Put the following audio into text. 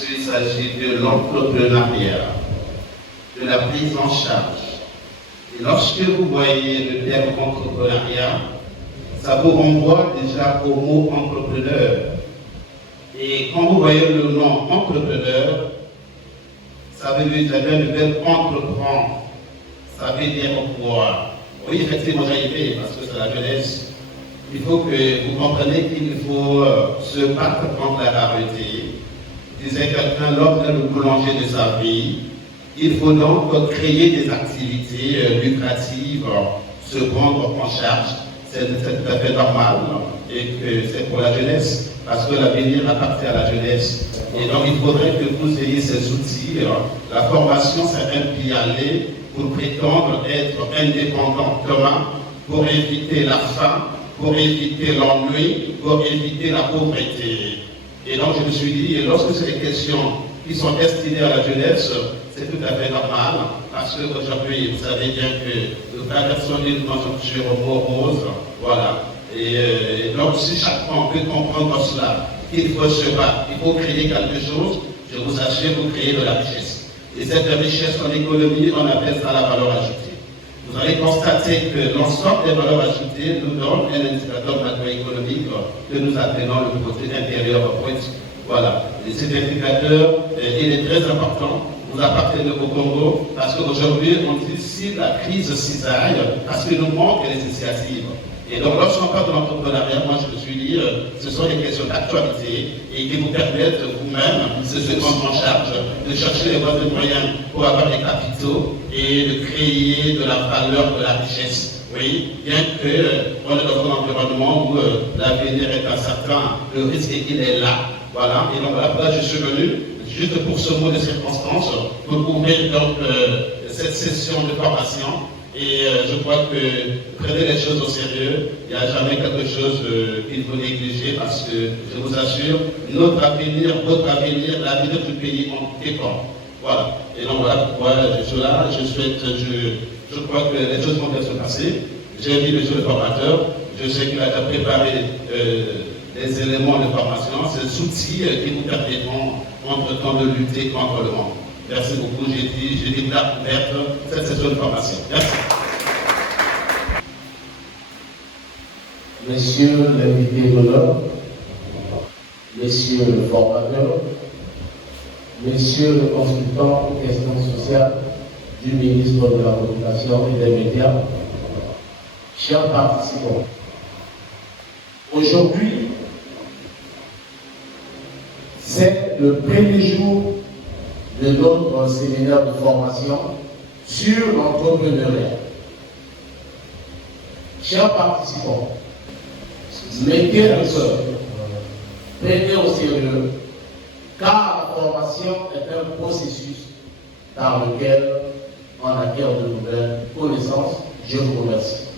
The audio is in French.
parce qu'il s'agit de l'entrepreneuriat, de la prise en charge. Et lorsque vous voyez le terme entrepreneuriat, ça vous renvoie déjà au mot entrepreneur. Et quand vous voyez le nom entrepreneur, ça veut dire le verbe entreprendre. Ça veut dire pouvoir. Oui, effectivement, j'ai été, parce que c'est la jeunesse. Il faut que vous compreniez qu'il faut se battre contre la rareté. Disait quelqu'un, l'homme est le boulanger de sa vie. Il faut donc créer des activités lucratives, se prendre en charge. C'est tout à fait normal et que c'est pour la jeunesse, parce que l'avenir appartient à la jeunesse. Et donc il faudrait que vous ayez ces outils. La formation, c'est un pied à aller pour prétendre être indépendant demain, pour éviter la faim, pour éviter l'ennui, pour éviter la pauvreté. Et donc je me suis dit, et lorsque c'est des questions qui sont destinées à la jeunesse, c'est tout à fait normal, parce qu'aujourd'hui, vous savez bien que nous traversons une conjoncture morose, voilà. Et donc si chacun peut comprendre cela, qu'il faut se battre, il faut créer quelque chose, je vous assure, vous créez de la richesse. Et cette richesse en économie, on appelle ça la valeur ajoutée. Vous allez constater que l'ensemble des valeurs ajoutées nous donne un indicateur macroéconomique que nous appelons le produit intérieur brut. Voilà. Et cet indicateur, il est très important. Vous appartenez au Congo, parce qu'aujourd'hui, on dit si la crise cisaille, parce qu'il nous manque des initiatives. Et donc, lorsqu'on parle de l'entrepreneuriat, moi, je me suis dit, ce sont des questions d'actualité et qui vous permettent vous-même de se prendre en charge, de chercher les voies de moyens pour avoir des capitaux et de créer de la valeur, de la richesse. Oui, bien qu'on est dans un environnement où l'avenir est incertain, le risque, il est là. Voilà, et donc là, je suis venu juste pour ce mot de circonstance, pour ouvrir donc cette session de formation. Et je crois que prenez les choses au sérieux, il n'y a jamais quelque chose qu'il faut négliger, parce que je vous assure, notre avenir, votre avenir, l'avenir du pays en dépend. Voilà. Et donc voilà pourquoi je suis là, je crois que les choses vont bien se passer. J'ai vu monsieur le formateur, je sais qu'il a déjà préparé des éléments de formation, ces outils qui vous permettront entre-temps de lutter contre le monde. Merci beaucoup, j'ai dit là ouverte cette session de formation. Merci. Messieurs l'invité d'honneur, messieurs le formateur, messieurs le consultant aux questions sociales du ministre de la Communication et des Médias, chers participants, aujourd'hui, c'est le premier jour de notre séminaire de formation sur l'entrepreneuriat. Chers participants, mettez le cœur, prenez au sérieux, car la formation est un processus par lequel on acquiert de nouvelles connaissances. Je vous remercie.